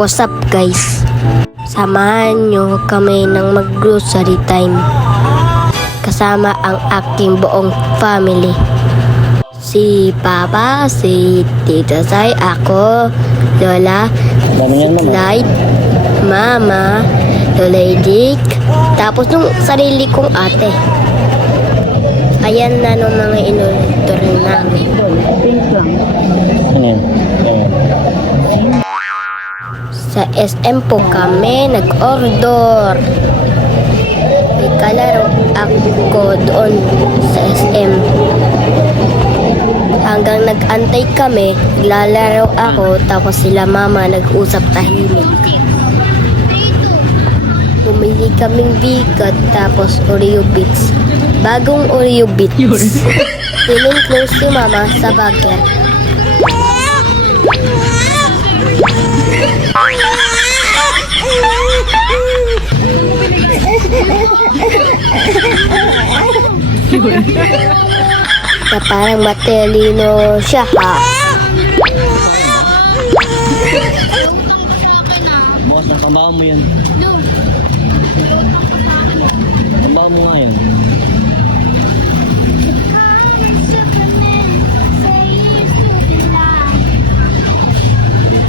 What's up guys? Samahan nyo kami ng mag-grocery time kasama ang aking buong family. Si Papa, si Tita Sai, ako, Lola, si Clyde, Mama, Lola Dick, tapos nung sarili kong ate. Ayan na nung mga inulit rin namin. Sa SM po kami nag-order. May kalaro ako doon sa SM. Hanggang nag-antay kami, naglalaro ako, tapos sila mama nag-usap tahimik. Bumili kaming bigat, tapos Oreo Bits. Bagong Oreo Bits. Feeling close si mama sa bagger. Na parang matalino siya ha. Boss, natandaan mo yan. Tandaan mo nga yan.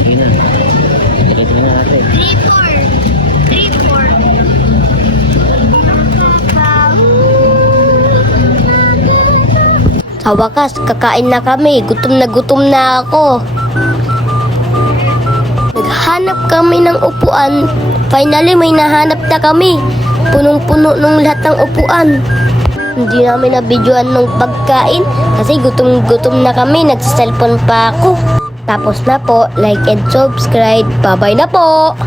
Sige na. Ito na natin. 3-4. Sa wakas, kakain na kami. Gutom na ako. Naghanap kami ng upuan. Finally, may nahanap na kami. Punong-puno nung lahat ng upuan. Hindi namin nabidyoan ng pagkain kasi gutom na kami. Nagsiselfon pa ako. Tapos na po, like and subscribe. Bye-bye na po!